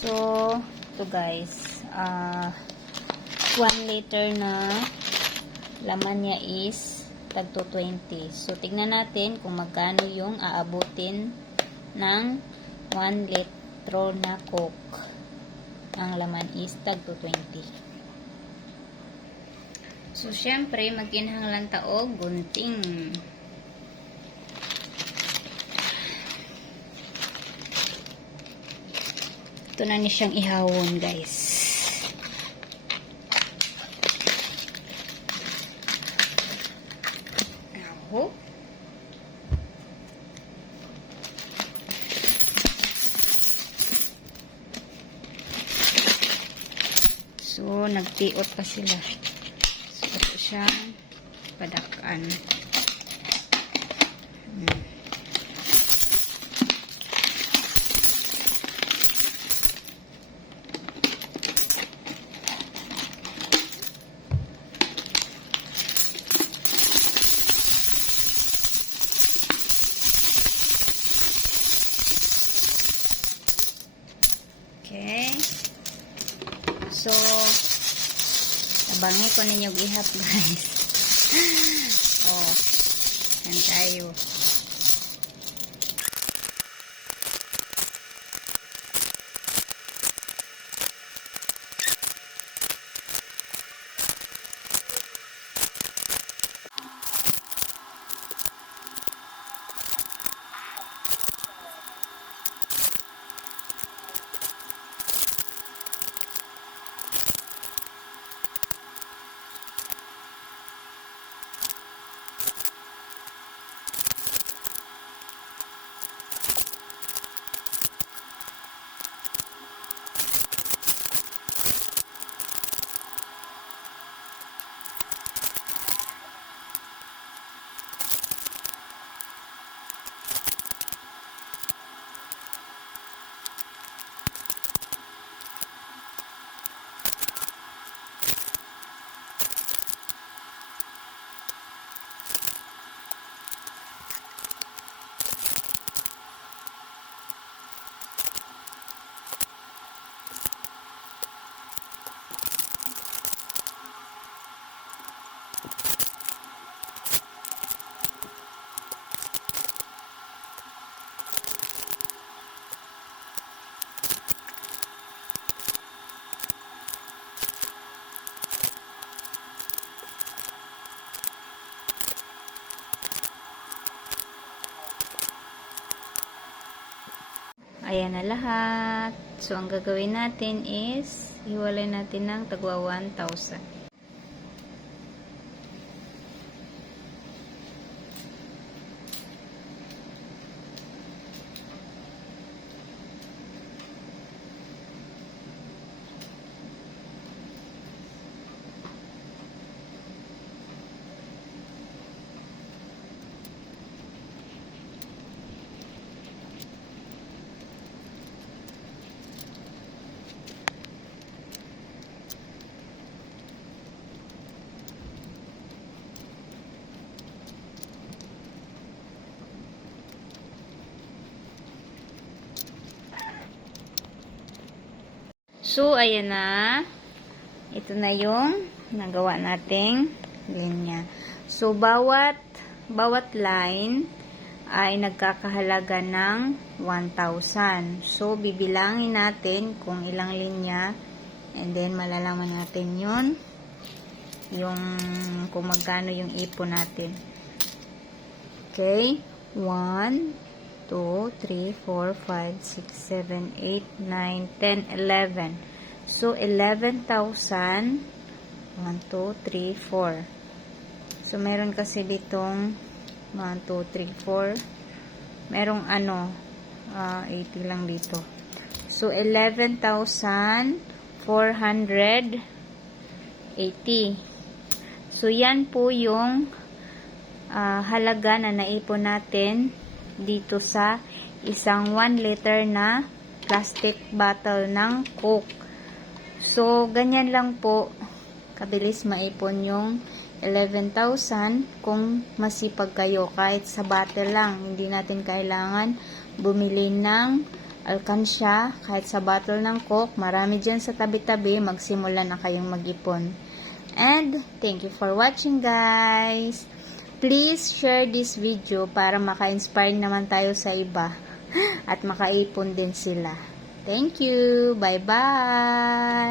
So, ito guys, 1 liter na laman niya is tagto 20. So, tignan natin kung magkano yung aabutin ng 1 litro na Coke. Ang laman is tagto 20. So, syempre, magkinahanglan taog gunting. Ito na ni siyang ihawon, guys. Aho. So, nagtiot pa sila. So, ito siyang padakan. Okay. So, abangi ko ninyo gihap, guys. Oh, yan tayo. Ayan na lahat. So, ang gagawin natin is, hiwalay natin ng tagwa 1,000. So, ayan na. Ito na yung nagawa nating linya. So, bawat line ay nagkakahalaga ng 1,000. So, bibilangin natin kung ilang linya and then malalaman natin yun yung kung magkano yung ipon natin. Okay? 1, 2, 3, 4, 5, 6, 7, 8, 9, 10, 11. So, 11,000. 1, 2, 3, 4. So, meron kasi ditong 1, 2, 3, 4. Merong 80 lang dito. So, 11,480. So, yan po yung halaga na naipon natin dito sa isang 1 liter na plastic bottle ng Coke. So, ganyan lang po kabilis maipon yung 11,000 kung masipag kayo kahit sa bottle lang. Hindi natin kailangan bumili ng alkansya, kahit sa bottle ng Coke, marami dyan sa tabi-tabi, magsimula na kayong mag-ipon. And, thank you for watching, guys. Please share this video para maka-inspire naman tayo sa iba at makaipon din sila. Thank you. Bye-bye.